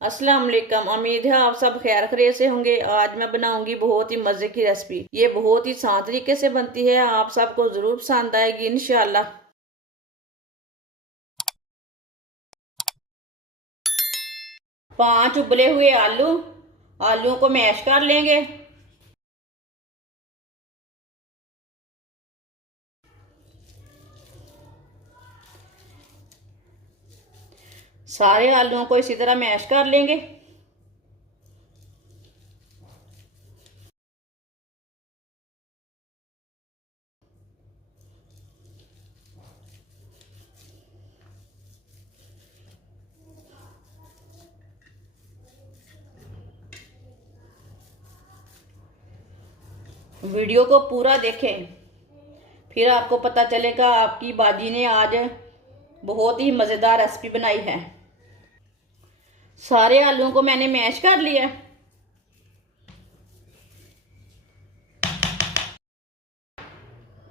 अस्सलाम वालेकुम। उम्मीद है आप सब खैर खैरियत से होंगे। आज मैं बनाऊंगी बहुत ही मजे की रेसिपी। ये बहुत ही आसान तरीके से बनती है, आप सबको जरूर पसंद आएगी इंशाल्लाह। 5 उबले हुए आलूओं को मैश कर लेंगे। सारे आलूओं को इसी तरह मैश कर लेंगे। वीडियो को पूरा देखें, फिर आपको पता चलेगा आपकी बाजी ने आज बहुत ही मज़ेदार रेसिपी बनाई है। सारे आलूओं को मैंने मैश कर लिया।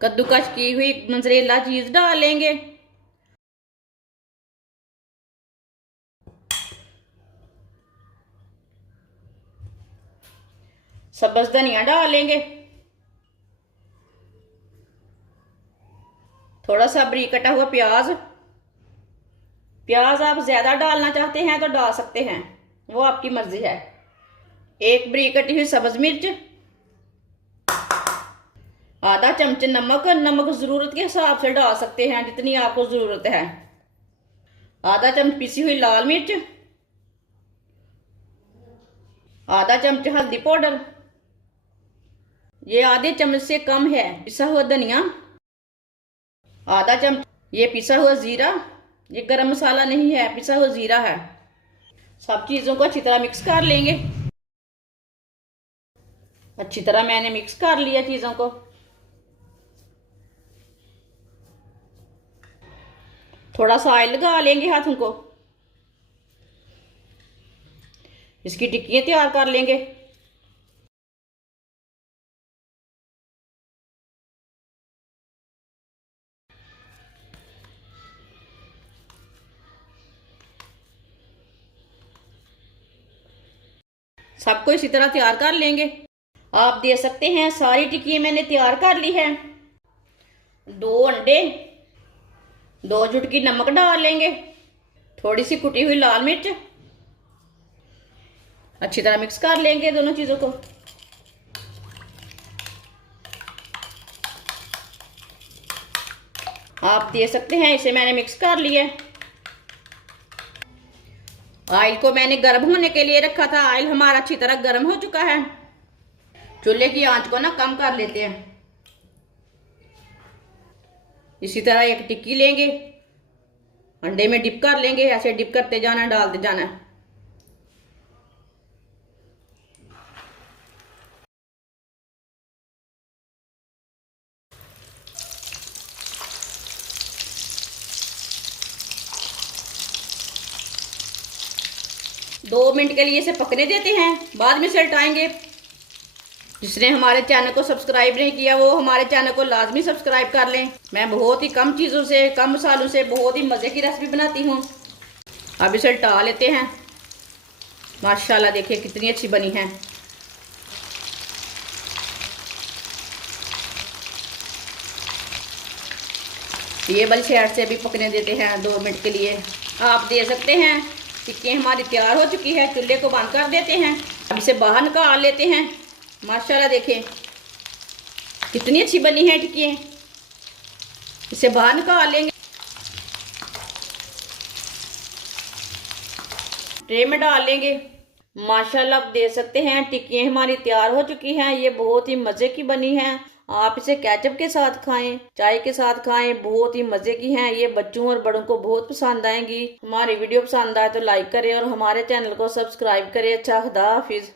कद्दूकस की हुई मोज़रेला चीज डालेंगे। सब्ज धनिया डालेंगे। थोड़ा सा बारीक कटा हुआ प्याज। प्याज आप ज्यादा डालना चाहते हैं तो डाल सकते हैं, वो आपकी मर्जी है। एक बारीक कटी हुई सब्ज मिर्च। आधा चमच नमक। नमक जरूरत के हिसाब से डाल सकते हैं, जितनी आपको जरूरत है। आधा चम्मच पिसी हुई लाल मिर्च। आधा चम्मच हल्दी पाउडर। ये आधे चम्मच से कम है पिसा हुआ धनिया। आधा चम्मच ये पिसा हुआ जीरा। ये गरम मसाला नहीं है, पिसा हुआ जीरा है। सब चीजों को अच्छी तरह मिक्स कर लेंगे। अच्छी तरह मैंने मिक्स कर लिया चीजों को। थोड़ा सा ऑयल लगा लेंगे हाथों को। इसकी टिक्कियां तैयार कर लेंगे। सबको इसी तरह तैयार कर लेंगे। आप दे सकते हैं सारी टिक्की मैंने तैयार कर ली है। 2 अंडे, 2 चुटकी नमक डाल लेंगे। थोड़ी सी कुटी हुई लाल मिर्च। अच्छी तरह मिक्स कर लेंगे दोनों चीजों को। आप दे सकते हैं, इसे मैंने मिक्स कर लिया। ऑयल को मैंने गर्म होने के लिए रखा था। ऑयल हमारा अच्छी तरह गर्म हो चुका है। चूल्हे की आंच को ना कम कर लेते हैं। इसी तरह एक टिक्की लेंगे, अंडे में डिप कर लेंगे। ऐसे डिप करते जाना, डालते जाना। 2 मिनट के लिए इसे पकने देते हैं, बाद में इसे हटाएंगे। जिसने हमारे चैनल को सब्सक्राइब नहीं किया वो हमारे चैनल को लाजमी सब्सक्राइब कर लें। मैं बहुत ही कम चीज़ों से, कम मसालों से बहुत ही मज़े की रेसिपी बनाती हूँ। अब इसे हटा लेते हैं। माशाल्लाह देखिए कितनी अच्छी बनी है। ये वाली साइड से भी पकने देते हैं 2 मिनट के लिए। आप दे सकते हैं। टिक्की हमारी तैयार हो चुकी है। चूल्हे को बंद कर देते हैं। अब इसे बाहर निकाल लेते हैं। माशाल्लाह देखें कितनी अच्छी बनी है टिक्की। इसे बाहर निकाल लेंगे। ट्रे में डाल लेंगे। माशाल्लाह आप दे सकते हैं टिक्कियाँ हमारी तैयार हो चुकी हैं। ये बहुत ही मज़े की बनी हैं। आप इसे केचप के साथ खाएं, चाय के साथ खाएं, बहुत ही मज़े की हैं। ये बच्चों और बड़ों को बहुत पसंद आएंगी। हमारी वीडियो पसंद आए तो लाइक करें और हमारे चैनल को सब्सक्राइब करें। अच्छा, खुदा हाफिज़।